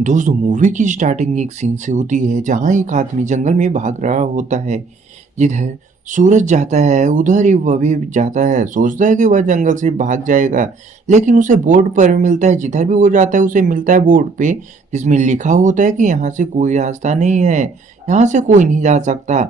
दोस्तों मूवी की स्टार्टिंग एक सीन से होती है जहां एक आदमी जंगल में भाग रहा होता है। जिधर सूरज जाता है उधर ही वह भी जाता है, सोचता है कि वह जंगल से भाग जाएगा। लेकिन उसे बोर्ड पर मिलता है, जिधर भी वो जाता है उसे मिलता है बोर्ड पे, जिसमें लिखा होता है कि यहाँ से कोई रास्ता नहीं है, यहाँ से कोई नहीं जा सकता।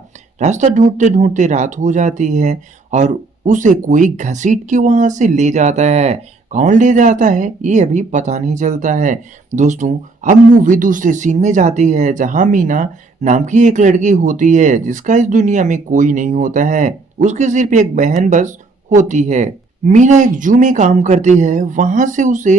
रास्ता ढूंढते ढूंढते रात हो जाती है और उसे कोई घसीट के वहां से ले जाता है। कौन ले जाता है ये अभी पता नहीं चलता है। दोस्तों अब मूवी दूसरे सीन में जाती है जहां मीना नाम की एक लड़की होती है जिसका इस दुनिया में कोई नहीं होता है। उसके सिर्फ एक बहन बस होती है। मीना एक जू में काम करती है, वहां से उसे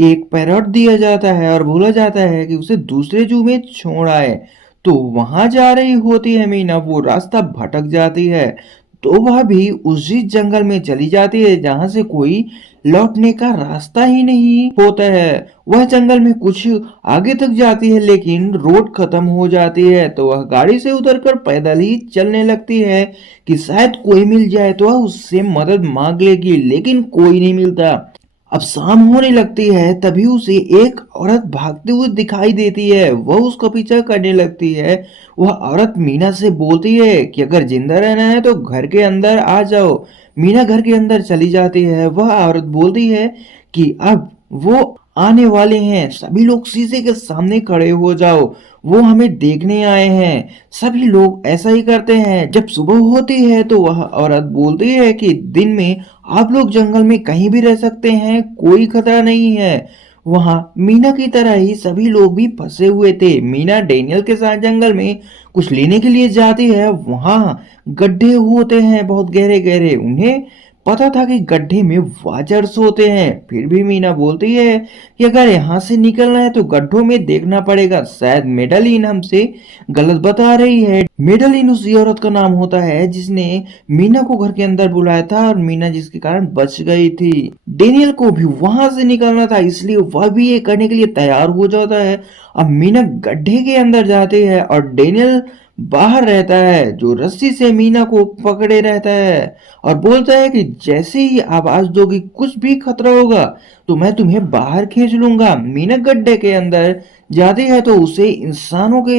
एक पैरट दिया जाता है और बोला जाता है कि उसे दूसरे जू में छोड़ आए। तो वहां जा रही होती है मीना, वो रास्ता भटक जाती है। तो वह भी उसी जंगल में चली जाती है जहां से कोई लौटने का रास्ता ही नहीं होता है। वह जंगल में कुछ आगे तक जाती है लेकिन रोड खत्म हो जाती है, तो वह गाड़ी से उतरकर पैदल ही चलने लगती है कि शायद कोई मिल जाए तो वह उससे मदद मांग लेगी, लेकिन कोई नहीं मिलता। अब शाम होने लगती है तभी उसे एक औरत भागते हुए दिखाई देती है। वह उसका पीछा करने लगती है। वह औरत मीना से बोलती है कि अगर जिंदा रहना है तो घर के अंदर आ जाओ। मीना घर के अंदर चली जाती है। वह औरत बोलती है कि अब वो आने वाले हैं, सभी लोग शीशे के सामने खड़े हो जाओ, वो हमें देखने आए हैं। सभी लोग ऐसा ही करते हैं। जब सुबह होती है तो वह औरत बोलती है कि दिन में आप लोग जंगल में कहीं भी रह सकते हैं, कोई खतरा नहीं है। वहां मीना की तरह ही सभी लोग भी फंसे हुए थे। मीना डेनियल के साथ जंगल में कुछ लेने के लिए जाती है। वहां गड्ढे होते हैं बहुत गहरे गहरे, उन्हें पता था कि गड्ढे में वाचर्स होते हैं। फिर भी मीना बोलती है कि अगर यहाँ से निकलना है तो गड्ढों में देखना पड़ेगा, शायद मेडलिन हमसे गलत बता रही है। मेडलिन उसी औरत का नाम होता है जिसने मीना को घर के अंदर बुलाया था और मीना जिसके कारण बच गई थी। डेनियल को भी वहां से निकलना था, इसलिए वह भी ये करने के लिए तैयार हो जाता है। अब मीना गड्ढे के अंदर जाती है और डेनियल बाहर रहता है जो रस्सी से मीना को पकड़े रहता है और बोलता है कि जैसे ही आवाज दोगी कुछ भी खतरा होगा तो मैं तुम्हें बाहर खींच लूंगा। मीना गड्ढे के अंदर जाती है तो उसे इंसानों के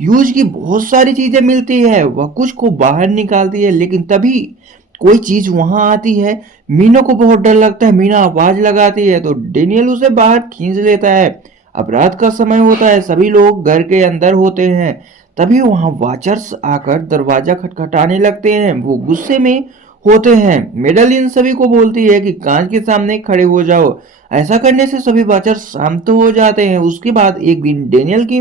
यूज की बहुत सारी चीजें मिलती है। वह कुछ को बाहर निकालती है लेकिन तभी कोई चीज वहां आती है। मीना को बहुत डर लगता है। मीना आवाज लगाती है तो डेनियल उसे बाहर खींच लेता है। अब रात का समय होता है, सभी लोग घर के अंदर होते हैं। तभी वहां वाचर्स आकर दरवाजा खटखटाने लगते हैं। वो गुस्से में होते हैं। मेडलिन सभी को बोलती है कि कांच के सामने खड़े हो जाओ। ऐसा करने से सभी वाचर्स शांत हो जाते हैं। उसके बाद एक दिन डेनियल की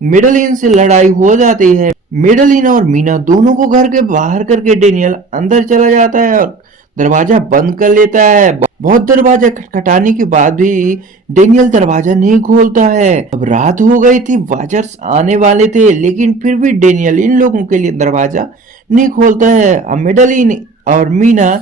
मेडलिन से लड़ाई हो जाती है। मेडलिन और मीना दोनों को घर के बाहर करके डेनियल अंदर चला जाता है और दरवाजा बंद कर लेता है। बहुत दरवाजा खटखटाने के बाद भी डेनियल दरवाजा नहीं खोलता है। अब रात हो गई थी, वाचर्स आने वाले थे, लेकिन फिर भी डेनियल इन लोगों के लिए दरवाजा नहीं खोलता है। अब मेडलिन और मीना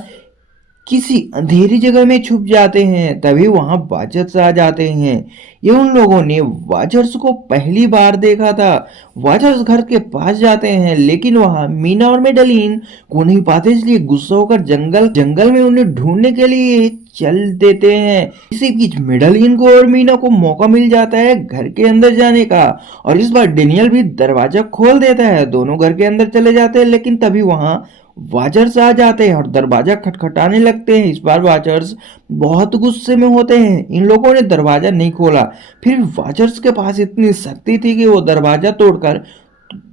किसी अंधेरी जगह में छुप जाते हैं। तभी वहां वाचर्स आ जाते हैं। ये उन लोगों ने वाचर्स को पहली बार देखा था। वाचर्स घर के पास जाते हैं लेकिन वहां मीना और मेडलिन को नहीं पाते, इसलिए गुस्सा होकर जंगल जंगल में उन्हें ढूंढने के लिए चल देते हैं। इसी बीच मेडलिन को और मीना को मौका मिल जाता है घर के अंदर जाने का और इस बार डेनियल भी दरवाजा खोल देता है। दोनों घर के अंदर चले जाते हैं लेकिन तभी वहां वाचर्स आ जाते हैं और दरवाजा खटखटाने लगते हैं। इस बार वाचर्स बहुत गुस्से में होते हैं। इन लोगों ने दरवाजा नहीं खोला। फिर वाचर्स के पास इतनी शक्ति थी कि वो दरवाजा तोड़कर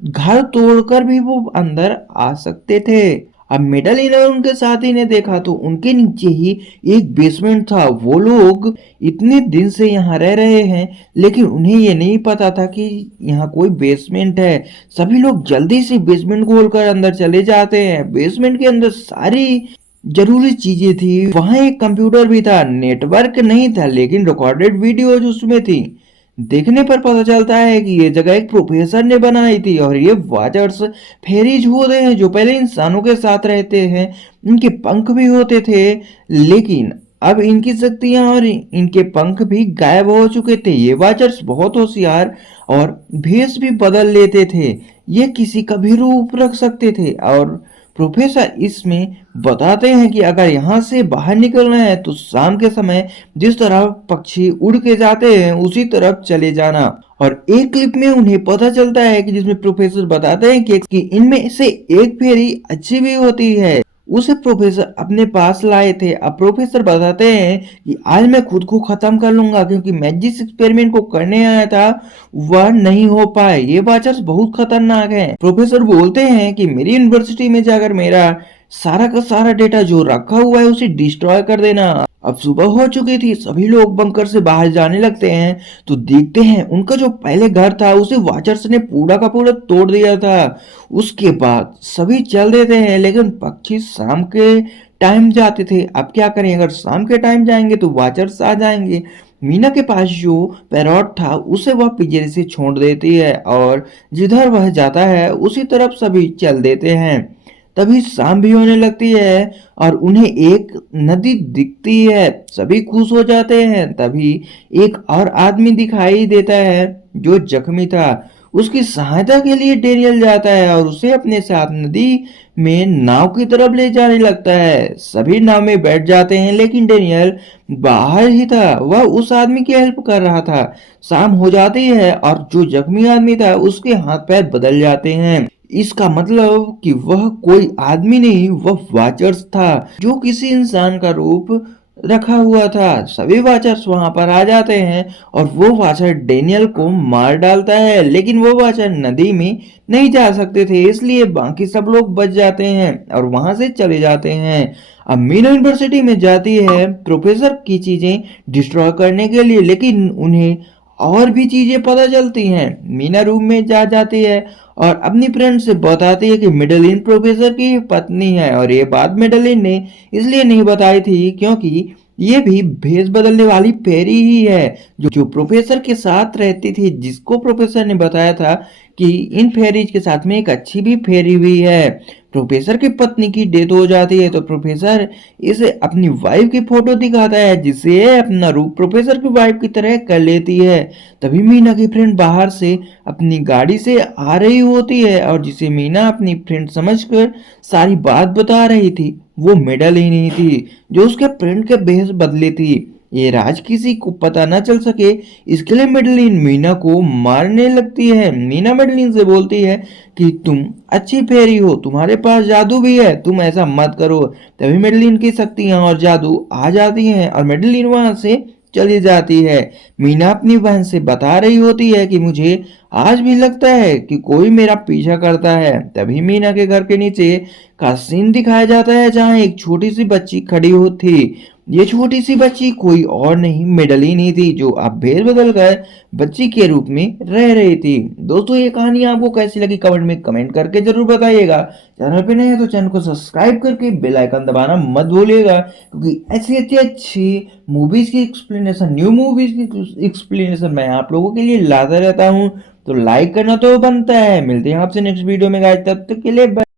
घर तोड़कर भी वो अंदर आ सकते थे। अब मेडलिन और उनके साथी ने देखा तो उनके नीचे ही एक बेसमेंट था। वो लोग इतने दिन से यहाँ रह रहे हैं लेकिन उन्हें ये नहीं पता था कि यहाँ कोई बेसमेंट है। सभी लोग जल्दी से बेसमेंट खोलकर अंदर चले जाते हैं। बेसमेंट के अंदर सारी जरूरी चीजें थी। वहां एक कंप्यूटर भी था, नेटवर्क नहीं था लेकिन रिकॉर्डेड वीडियोज उसमें थी। देखने पर पता चलता है कि ये जगह एक प्रोफेसर ने बनाई थी और ये वाचर्स फेरीज होते हैं जो पहले इंसानों के साथ रहते हैं। इनके पंख भी होते थे लेकिन अब इनकी शक्तियां और इनके पंख भी गायब हो चुके थे। ये वाचर्स बहुत होशियार और भेष भी बदल लेते थे। ये किसी का भी रूप रख सकते थे और प्रोफेसर इसमें बताते हैं कि अगर यहाँ से बाहर निकलना है तो शाम के समय जिस तरफ पक्षी उड़ के जाते हैं उसी तरफ चले जाना। और एक क्लिप में उन्हें पता चलता है कि जिसमें प्रोफेसर बताते हैं कि इनमें से एक फेरी अच्छी भी होती है, उसे प्रोफेसर अपने पास लाए थे। अब प्रोफेसर बताते हैं कि आज मैं खुद को खत्म कर लूंगा क्योंकि मैं जिस एक्सपेरिमेंट को करने आया था वह नहीं हो पाए। ये वाचर्स बहुत खतरनाक है। प्रोफेसर बोलते हैं कि मेरी यूनिवर्सिटी में जाकर मेरा सारा का सारा डेटा जो रखा हुआ है उसे डिस्ट्रॉय कर देना। अब सुबह हो चुकी थी, सभी लोग बंकर से बाहर जाने लगते हैं तो देखते हैं उनका जो पहले घर था उसे वाचर्स ने पूरा का पूरा तोड़ दिया था। उसके बाद सभी चल देते हैं लेकिन पक्षी शाम के टाइम जाते थे। अब क्या करें, अगर शाम के टाइम जाएंगे तो वाचर्स आ जाएंगे। मीना के पास जो पैरॉट था उसे वह पिंजरे से छोड़ देती है और जिधर वह जाता है उसी तरफ सभी चल देते हैं। तभी शाम भी होने लगती है और उन्हें एक नदी दिखती है। सभी खुश हो जाते हैं। तभी एक और आदमी दिखाई देता है जो जख्मी था। उसकी सहायता के लिए डेनियल जाता है और उसे अपने साथ नदी में नाव की तरफ ले जाने लगता है। सभी नाव में बैठ जाते हैं लेकिन डेनियल बाहर ही था, वह उस आदमी की हेल्प कर रहा था। शाम हो जाती है और जो जख्मी आदमी था उसके हाथ पैर बदल जाते हैं। इसका मतलब कि वह कोई आदमी नहीं, वह वाचर्स था जो किसी इंसान का रूप रखा हुआ था। सभी वाचर्स वहां पर आ जाते हैं और वो वाचर डेनियल को मार डालता है, लेकिन वो वाचर नदी में नहीं जा सकते थे इसलिए बाकी सब लोग बच जाते हैं और वहां से चले जाते हैं। अब मीना यूनिवर्सिटी में जाती है प्रोफेसर की चीजें डिस्ट्रॉय करने के लिए, लेकिन उन्हें और भी चीजें पता चलती हैं। मीना रूम में जा जाती है और अपनी फ्रेंड से बताती है कि मिडलिन प्रोफेसर की पत्नी है और ये बात मिडलिन ने इसलिए नहीं बताई थी क्योंकि ये भी भेष बदलने वाली फेरी ही है जो प्रोफेसर के साथ रहती थी, जिसको प्रोफेसर ने बताया था कि इन फेरीज के साथ में एक अच्छी भी फेरी भी है। प्रोफेसर की पत्नी की डेथ हो जाती है तो प्रोफेसर इसे अपनी वाइफ की फोटो दिखाता है जिससे अपना रूप प्रोफेसर की वाइफ की तरह कर लेती है। तभी मीना की फ्रेंड बाहर से अपनी गाड़ी से आ रही होती है और जिसे मीना अपनी फ्रेंड समझकर सारी बात बता रही थी वो मेडल ही नहीं थी जो उसके फ्रेंड के भेष बदले थी। ये राज किसी को पता न चल सके इसके लिए मेडलिन मीना को मारने लगती है। मीना मेडलिन से बोलती है कि तुम अच्छी फेरी हो, तुम्हारे पास जादू भी है, तुम ऐसा मत करो। तभी मेडलिन की शक्तियां और जादू आ जाती हैं और मेडलिन वहां से चली जाती है। मीना अपनी बहन से बता रही होती है कि मुझे आज भी लगता है कि कोई मेरा पीछा करता है। तभी मीना के घर के नीचे का सीन दिखाया जाता है जहाँ एक छोटी सी बच्ची खड़ी हो थी। ये छोटी सी बच्ची कोई और नहीं मेडलिन ही थी जो अब भेष बदल कर बच्ची के रूप में रह रही थी। दोस्तों ये कहानी आपको कैसी लगी कमेंट में कमेंट करके जरूर बताइएगा। चैनल पे नए हैं तो चैनल को सब्सक्राइब करके बेल आइकन दबाना मत भूलिएगा क्योंकि ऐसी अच्छी अच्छी मूवीज की एक्सप्लेनेशन, न्यू मूवीज की एक्सप्लेनेशन मैं आप लोगों के लिए लाता रहता हूँ। तो लाइक करना तो बनता है। मिलते हैं आपसे नेक्स्ट वीडियो में गाइस, तब तक के लिए बाय।